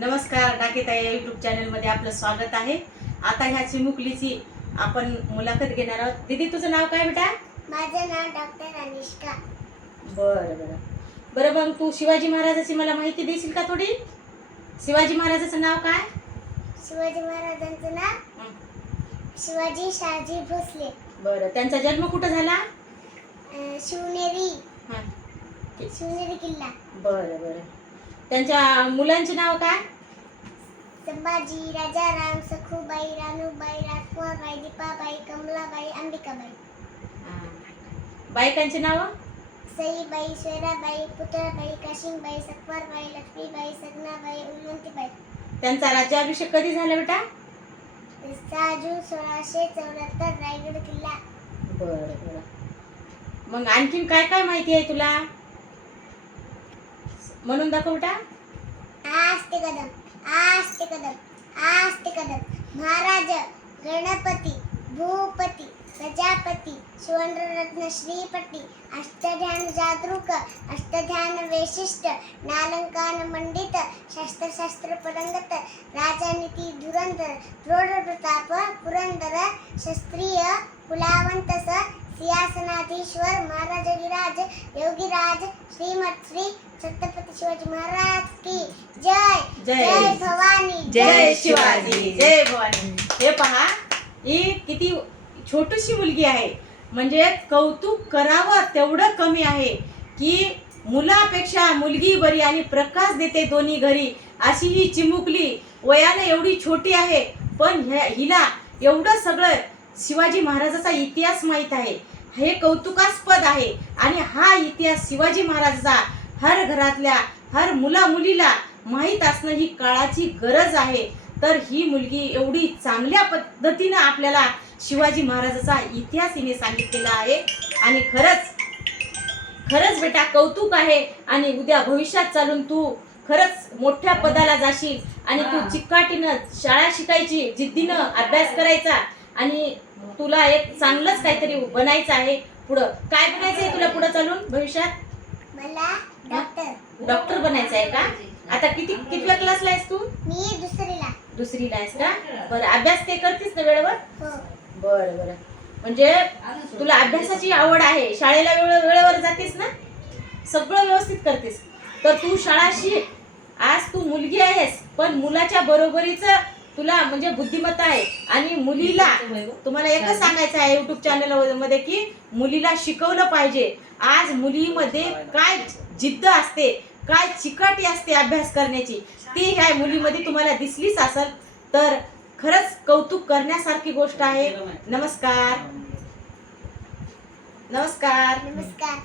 नमस्कार डाकेताई युट्यूब चॅनलमध्ये आपलं स्वागत आहे. आता ह्या चिमुकलीची आपण मुलाखत घेणार आहोत. दीदी तुझं नाव काय बेटा? माझं नाव डॉक्टर अनिष्का. बरं बरं. बरं मग तू शिवाजी महाराजाची मला माहिती देशील का थोडी? शिवाजी महाराजाचं नाव काय? शिवाजी महाराजांचं नाव हं. शिवाजी शहाजी भोसले. बरं त्यांचा जन्म कुठं झाला? अं, शिवनेरी. हं. शिवनेरी किल्ला. बरं बरं. त्यांच्या मुलांचे नाव काय? संभाजी राजाराम सखूबाई रानूबाई राजकुमारबाई दीपाबाई कमलाबाई अंबिकाबाई. बायकांचे नाव? सईबाई स्वैराबाई पुतळाबाई काशिमबाई सकवारबाई लक्ष्मीबाई सगनाबाई उल्वंतीबाई. त्यांचा राज्याभिषेक कधी झाला बेटा? सहा जून सोळाशे चौऱ्याहत्तर रायगड किल्ला. बरं बरं. मग आणखीन काय काय माहिती आहे तुला? म्हणून दाखव बेटा. आस्ते कदम आस्ते कदम आस्ते कदम. महाराज गणपती भूपती प्रजापती सुवर्णरत्न श्रीपती अष्टध्यान जागरूक अष्टध्यान वैशिष्ट नालंकान मंडित शास्त्रशास्त्र परंगत राजनीती धुरंधर प्रौढ प्रताप पुरंदर शस्त्रीय कुलावंतस सिंहासनाधीश्वर महाराजगिराज योगीराज श्रीमत श्री छत्रपती शिवाजी महाराज की जय. जय. जय भवानी. जय शिवाजी. जय भवानी. हे पहा ही किती छोटीशी मुलगी आहे. म्हणजे कौतुक करावं तेवढं कमी आहे की मुलापेक्षा मुलगी बरी आणि प्रकाश देते दोन्ही घरी. अशी ही चिमुकली वयाने एवढी छोटी आहे. पण ह्या- हिला एवढं सगळं शिवाजी महाराजाचा इतिहास माहीत आहे. हे कौतुकास्पद आहे. आणि हा इतिहास शिवाजी महाराजाचा हर घरातल्या हर मुला मुलीला माहीत असणं ही काळाची गरज आहे. तर ही मुलगी एवढी चांगल्या पद्धतीनं आपल्याला शिवाजी महाराजाचा इतिहास हिने सांगितलेला आहे. आणि खरंच खरंच बेटा कौतुक आहे. आणि उद्या भविष्यात चालून तू खरंच मोठ्या पदाला जाशील. आणि तू चिकाटीनं शाळा शिकायची जिद्दीनं अभ्यास करायचा. आणि तुला एक चांगलंच काहीतरी बनायचं आहे पुढं. काय बनायचं आहे तुला पुढं चालून भविष्यात? मला डॉक्टर डॉक्टर बनायचं आहे का? आता किती कितव्या क्लासला आहेस तू? मी दुसरीला. दुसरीला आहेस का? बरं अभ्यास ते करतेस ना वेळेवर? हो. बरं बरं. म्हणजे तुला अभ्यासाची आवड आहे. शाळेला वेळ वेळेवर जातेस ना? सगळं व्यवस्थित करतेस. तर तू शाळा शिक. आज तू मुलगी आहेस पण मुलाच्या बरोबरीच तुला म्हणजे बुद्धिमत्ता आहे. आणि मुलीला तुम्हाला एकच सांगायचं आहे युट्यूब चॅनलमध्ये की मुलीला शिकवलं पाहिजे. आज मुलीमध्ये काय जिद्द असते काय चिकाटी असते अभ्यास करण्याची ती ह्या मुलीमध्ये तुम्हाला दिसलीच असेल. तर खरंच कौतुक करण्यासारखी गोष्ट आहे. नमस्कार. नमस्कार. नमस्कार.